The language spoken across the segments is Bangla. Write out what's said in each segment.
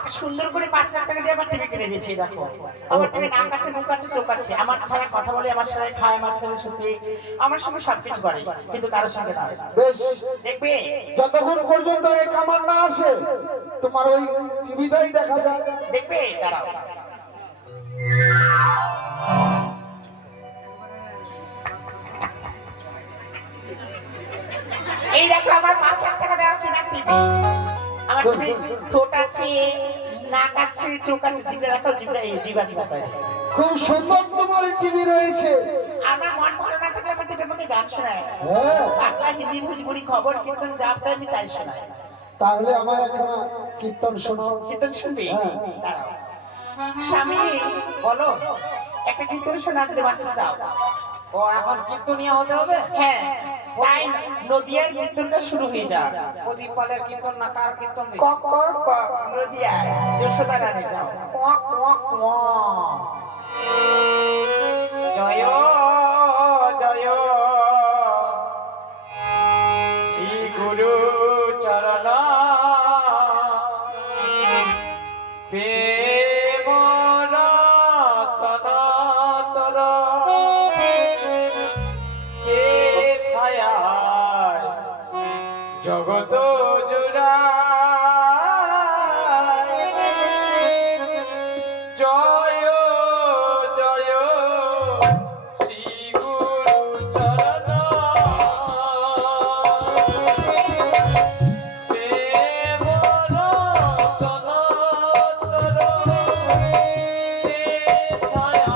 একটা সুন্দর করে 5 লাখ টাকা দিয়ে আমার টিভি কিনে দিয়েছে। দেখো আমার টিভি নাক আছে, মুখ আছে, চোখ আছে, আমার সারা কথা বলে, আমার সারা খায়, আমার সারা শুতে, আমার সঙ্গে সবকিছু করে, কিন্তু কারোর সঙ্গে না। বেশ, দেখবে যতক্ষণ পর্যন্ত এই কামান না আসে তোমার ওই টিভিটাই দেখা যায়। দেখবে, দাঁড়াও। এই দেখো আমার 5 লাখ টাকা দেওয়া কিনা টিভি। আমার টিভি ঠোঁট আছে, নাক আছে, চোখ আছে, জিভটা দেখো, জিভটা এই জিভ আছে তাই। খুব সুন্দর তোমার টিভি রয়েছে। আমার মন ভালো না থাকলে আমার টিভি আমাকে গান শোনায়, হ্যাঁ, বাংলা, হিন্দি, ভোজপুরি, খবর, কীর্তন যা চাই আমি তাই শোনাই। তাহলে আমার একখানা কীর্তন শোনাও। কীর্তন শুনবি? হ্যাঁ। দাঁড়াও। স্বামী বলো, একটা কীর্তন শোনা যদি বাঁচতে চাও। ও এখন কীর্তনিয়া হতে হবে? হ্যাঁ, তাই নদিয়ার কীর্তনটা শুরু হয়ে যাক। প্রদীপ পালের কীর্তন না কার কীর্তন? কক কক কক নদিয়ায় যশোদা রানী নাও। কক কক কক। জয় জয় শ্রী গুরু চরণ প্রেম রতন তর সে ছায়া জগত জুড়া জয় জয় শ্রী গুরু চরণ প্রেম রতন তর সে ছায়া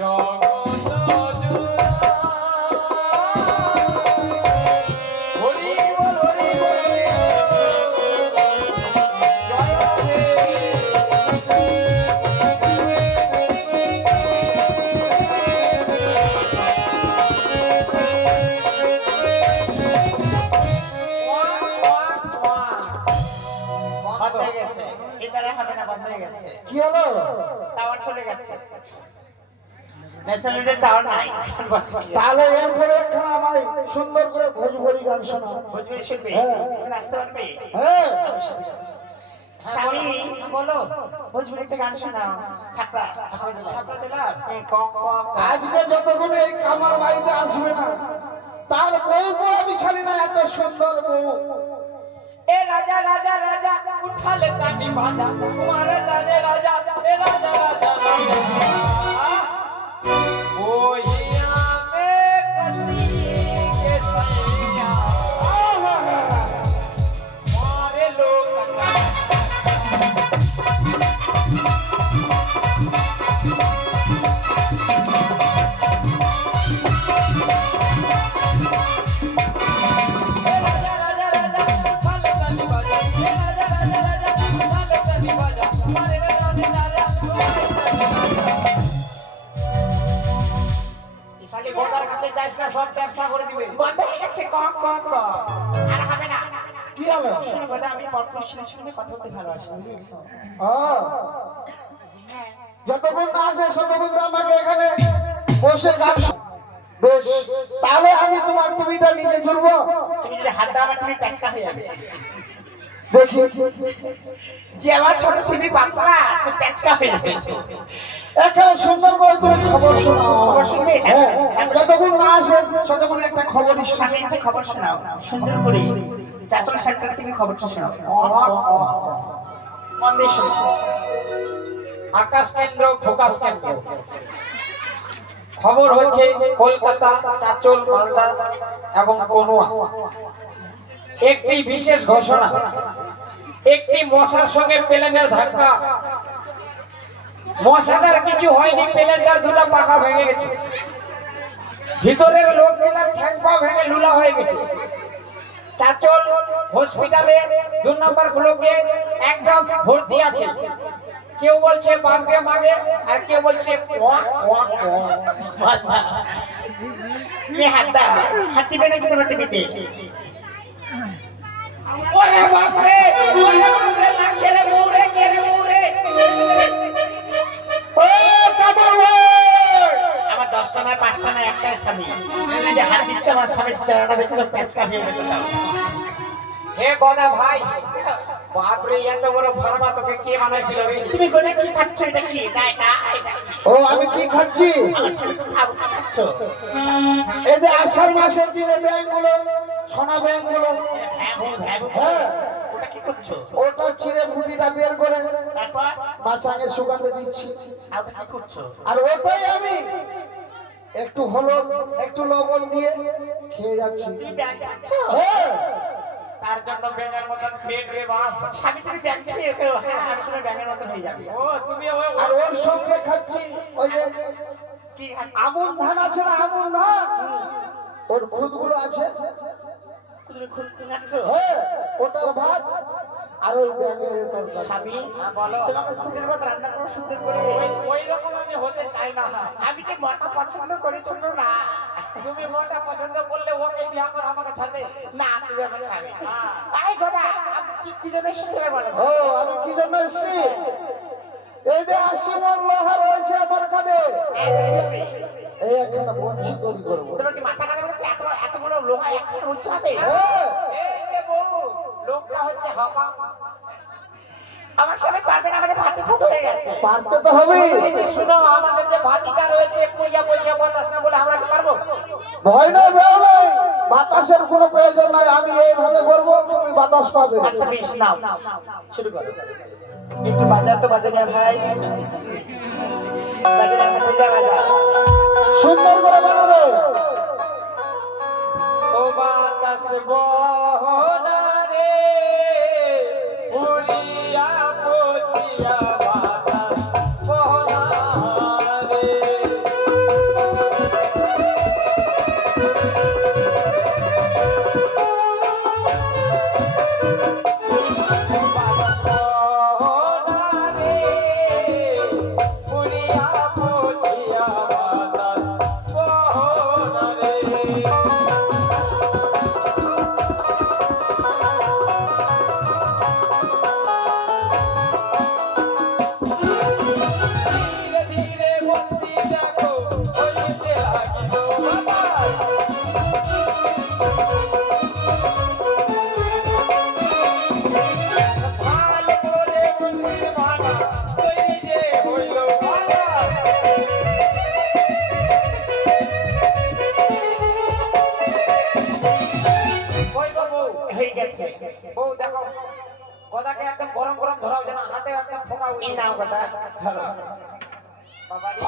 জগত জুড়া। হরি বল হরি বল বন্ধ হয়ে গেছে, এবারে হবে না, বন্ধ হয়ে গেছে। কি হলো? টাওয়ার চলে গেছে, ন্যাশনাল টাওয়ার নাই। তাহলে এরপরে একখানা আমায় সুন্দর করে ভোজপুরি গান শোনাও। ভোজপুরি শুনবে? হ্যাঁ। নাচতে পারবে? হ্যাঁ, অবশ্যই, ঠিক আছে। স্বামী বলো। ভোজপুরি একটা গান শোনাও। ছাপড়া ছাপড়া জেলা। ছাপড়া জেলার কক কক কক। আজকে যতক্ষণ এই কামার বাড়িতে আসবে না তার বউ বড় বিছানি না, এত সুন্দর বউ। এ রাজা রাজা রাজা উঠালে তানি বাঁধা তোমারে দানে রাজা এ রাজা রাজা রাজা ওইয়া মে কসি কে সैया मारे लोग সব ব্যবসা করে দিবে। বন্ধ হয়ে গেছে, কক কক কক। আর হবে না। কি হলো? শোনো কথা, আমি পরপুরুষের সঙ্গে কথা বলতে ভালোবাসি, বুঝেছো? ও, যতক্ষণ না আসে ততক্ষণ তো আমাকে এখানে বসে গান বেশ, তাহলে আমি তোমার টিভিটা নিয়ে জুড়বো। তুমি যদি হাত দাও আমার তুমি প্যাচকা হয়ে যাবে। দেখি যে আমার ছোট ছিবি পাতলা, তো প্যাচকা হয়ে যাবে। এখানে সুন্দর করে তুমি খবর শোনাও। খবর শুনবে? হ্যাঁ, যতক্ষণ না আসে ততক্ষণ একটা খবর স্বামী একটা খবর শোনাও সুন্দর করে। চাচল সেন্টার থেকে খবরটা শোনাও। মন দিয়ে শোনো। আকাশ কেন্দ্র ফোকাস কেন্দ্র খবর হচ্ছে কলকাতা, চাচল, মালদা এবং কনুয়া। একটি বিশেষ ঘোষণা, একটি মশার সঙ্গে প্লেনের ধাক্কা। মশাটার কিছু হয়নি, প্লেনটার দুটো পাখা ভেঙে গেছে, ভিতরের লোকগুলোর ঠ্যাং পা ভেঙে লুলা হয়ে গেছে। চাচল হসপিটালে 2 নম্বর ব্লকে একদম ভর্তি আছে। কেউ বলছে বামকে মাগে আর কেউ বলছে কোয়াক কোয়াক কোয়াক। তুমি হাত দাও, হাত দিবে নাকি তোমার টিভিতে? ওরে বাপ রে, ওরে বাপ রে, লাগছে রে মুরে, কে রে মুরে। ও কামাল ভাই, আমার 10টা না 5টা না একটাই স্বামী। তুমি যে হাত দিচ্ছ আমার স্বামীর চেহারাটা দেখে সব প্যাচকা হয়ে গেছে। হে গদা ভাই, বাপরে এত বড় ফার্মা তোকে কে বানাইছিল রে? তুমি কোনে কি খাচ্ছ? এটা কি? এটা কি? ও আমি কি খাচ্ছি? আমার সাথে তুমি খাবো কি খাচ্ছ? এই যে আষাঢ় মাসের দিনে ব্যাংকগুলো, সোনা ব্যাংকগুলো, হ্যাঁ ওটা কি করছো? ওটা ছিঁড়ে ফুটিটা বের করে তারপর মাছাকে শুকাতে দিচ্ছি। আর ওটা কি করছো? আর ওটাই আমি একটু হলুদ একটু লবণ দিয়ে খেয়ে যাচ্ছি। তুমি ব্যাংক খাচ্ছ? হ্যাঁ তার জন্য ব্যাঙের মতন পেট রে বাপ। স্বামী তুমি ব্যাংক খেয়ে খেয়ে, হ্যাঁ আমি তোমার ব্যাংকের মতন হয়ে যাবে। ও তুমি আর ওর সঙ্গে খাচ্ছি ওই যে কি খাচ্ছ? আমন ধান আছে না, আমন ধান, ওর খুদগুলো আছে, তুমি খুব খাচ্ছ? হ্যাঁ ওটার ভাত আর ওই ব্যাঙের তরকারি। স্বামী বলো। তোমাকে খুদের ভাত রান্না করো সুন্দর করে। ওই রকম আমি হতে চাই না। আমি যে মোটা পছন্দ করেছিল না। তুমি মোটা পছন্দ করলে ওকে বিয়া করে আমাকে ছাড়বে? না তুমি আমার স্বামী। আই গোদা, আপনি কি জন্য এসেছিলেন বলেন? ও আমি কি জন্য এসেছি? এই যে 80 মণ লোহা রয়েছে আমার কাঁধে, এই একটা বঞ্চি তৈরি করবো। তোমার কি মাথা খারাপ হচ্ছে? এতগুলো লোহা একখানে উঁচু হবে? হ্যাঁ এই যে বউ, লোকটা হচ্ছে হাবা। আমার স্বামী পারবে না, আমাদের ভাতে ফুট হয়ে গেছে। পারতে তো হবেই। এই যে শুনো, আমাদের যে ভাতিটা রয়েছে পয়সা পয়সা বাতাস না বলে আমরা কি পারবো? ভয় নাই ভয় নাই, বাতাসের কোনো প্রয়োজন নাই, আমি এইভাবে করবো, তুমি বাতাস পাবে। আচ্ছা বেশ, নাও শুরু করো। একটু বাজাও তো, বাজে না ভাই, বাজে না, বাজা। সুন্দর করে বানাবে। ও বাতাস বহনা রে, পুরিয়া পচিয়া বাতাস বহনা রে। বাতাস বহনা রে, পুরিয়া পচিয়া বাতাস বহনা রে। ধীরে ধীরে বংশী দেখো হইতে লাগিল বাতাস। ভাল করে বংশী বানা তৈরি যে হইল বাতাস। কই গো বউ? হয়ে গেছে। বউ দেখো, গদাকে একদম গরম গরম ধরাও, যেন হাতে একদম ফোকা এই উঠে। নাও কথা ধরো। বাবা রে।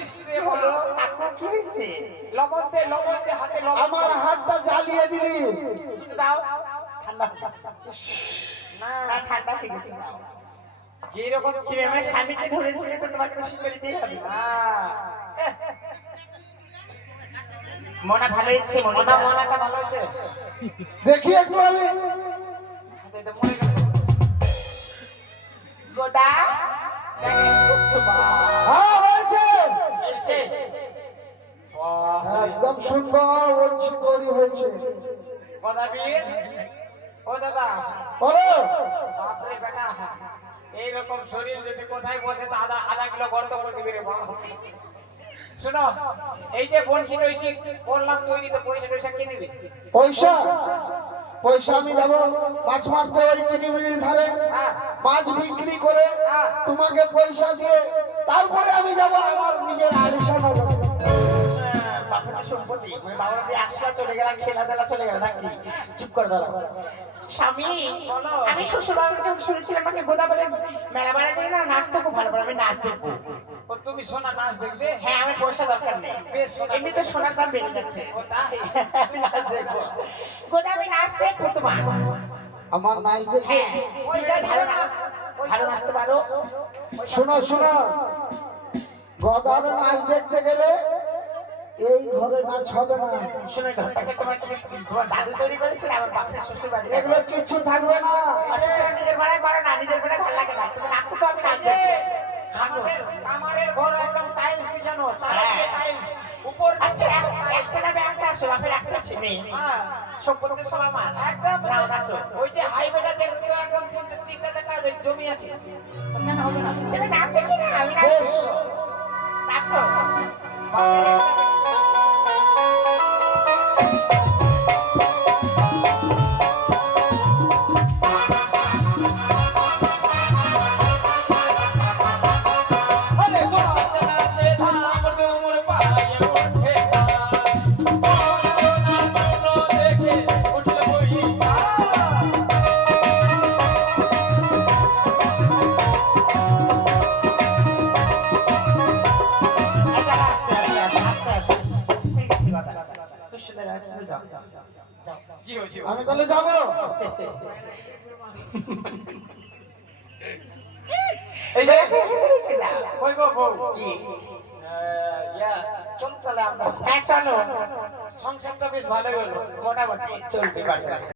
ইস রে বলো, এখন কি হয়েছে? লবণ দে হাতে লবণ। আমার হাতটা জ্বালিয়ে দিলি। একটু দাও, ঠান্ডা না, না, ঠান্ডা হয়ে গেছে। নাও। যেরকম তুমি আমার স্বামীকে ধরেছিলে তো তোমাকে তো স্বীকার দিতেই হবে। মনা ভালো হয়েছে, মনা মনাটা ভালো আছে। দেখি একটু আমি। হাতে তো মরে গেল। গোদা দেখে করছো বা হ্যাঁ হয়েছে, হয়েছে। বাহ, একদম সুন্দর বঞ্চি তৈরি হয়েছে। গদাবীর, ও দাদা, বলো। বাপরে বেটা, এইরকম শরীর যদি কোথায় বসে তো আধা আধা কিলো গর্ত করে দিবি রে বাপ। শোনো, এই যে বনশি টইশি করলাম তৈরি, তো পয়সা টয়সা কে দিবি? পয়সা পয়সা আমি যাবো মাছ মারতে ওই কিনিমিনির ধারে, হ্যাঁ। মাছ বিক্রি করে হ্যাঁ। তোমাকে পয়সা দিয়ে তারপরে আমি যাবো আমার নিজের আলিশানা বাড়ি। বাপের সম্পত্তি মানে বাবার বাড়ি আসলা চলে গেল, খেলাধুলা চলে গেল নাকি? চুপ করে দাও স্বামী। বলো। আমি শ্বশুর বাড়ি যখন শুনেছিলাম আমাকে গোদা বলে মেলা বেড়া করে না, নাচতে খুব ভালো পারে, আমি নাচ দেখবো। ও তুমি সোনা নাচ দেখবে? হ্যাঁ, আমি পয়সা দরকার নেই, বেশ, সোনা এমনি তো সোনার দাম বেড়ে যাচ্ছে। ও তাই? আমি নাচ দেখবো। গোদা আমি নাচ দেখবো তোমার। আমার নাই দেখে। হ্যাঁ, পয়সা ভালো না, ভালো নাচতে পারো। শোনো শোনো, গদার নাচ দেখতে গেলে এই ঘরে নাচ হবে না, শুনে ঘরটাকে তোমার দাদু তৈরি করেছিল, আমার বাপের শ্বশুর বাড়ি। এগুলো কিচ্ছু থাকবে না। শ্বশুর নিজের বাড়ায় পারো না, নিজের বাড়ায় ভালো লাগে না, তুমি নাচো তো আমি নাচ দেখবো। আমাদের কামারের ঘর একদম টাইলস বিছানো, চারদিকে টাইলস, উপর আচ্ছা, একটা ব্যাংকটা আছে, বাপের একটা ছেলে, হ্যাঁ, সম্পত্তি সব আমার। একদম নাও, নাচো। ওই যে হাইওয়েটা দেখো, একদম 3টা 4টা জমি আছে, তো কেন হবে না? তুমি নাচো কি না? আমি বেশ, নাচো, নাচো। আমি তাহলে যাবো। এই যে কই গো বউ কি? চল তাহলে আমরা হ্যাঁ চলো, সংসারটা বেশ ভালো হলো মোটামুটি চলবে বাজারে।